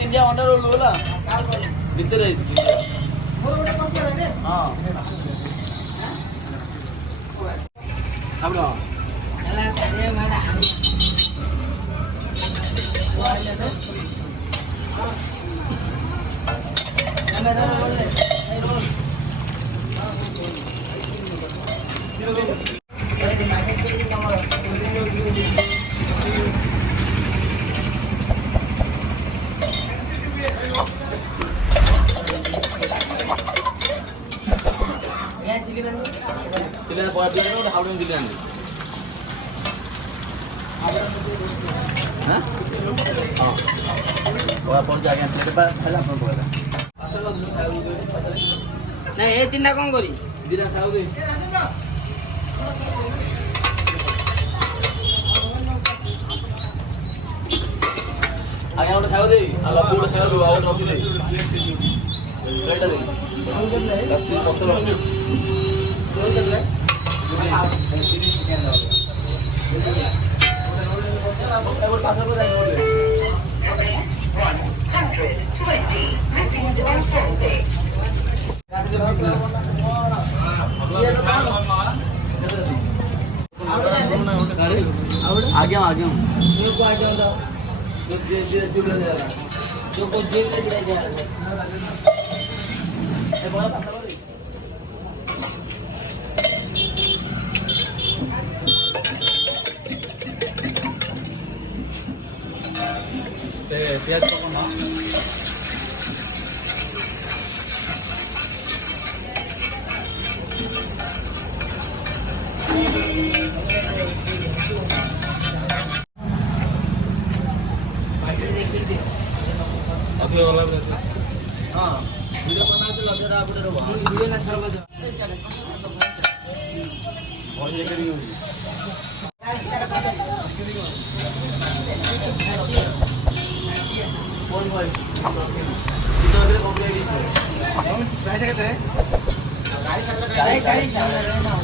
Tindia order dulu lah. Betul itu. Apa dah? Jalan saja mana? Tidak buat dia udah harum bilang. Hah? Oh. Wah, pun jaga cepat salah pun boleh. Asal lo belum tahu tu. Nah, tindak kong kori. Tidak tahu tu. Ayah udah tahu tu. Allah pun udah tahu tu. Awak tahu tu. Right tu. Tapi waktu lo. आगे आगे मेरे को आगे बताओ जो जुड़ा जा रहा है जो को जेल में गिरा जा रहा है ये बोला पता बोली प्याज को ना अगले वाला भी हां वीडियो बना के लगे रहा पूरे रो वीडियो ना सर्व जा और ये करी होगी कौन भाई इधर भी कंप्लीट है प्राइस कैसे है गाड़ी चल रहा है ना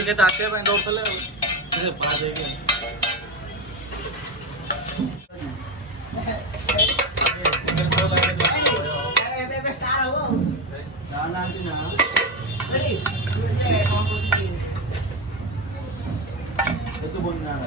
के ताके में दौड़ चले इसे पा देंगे itu bonana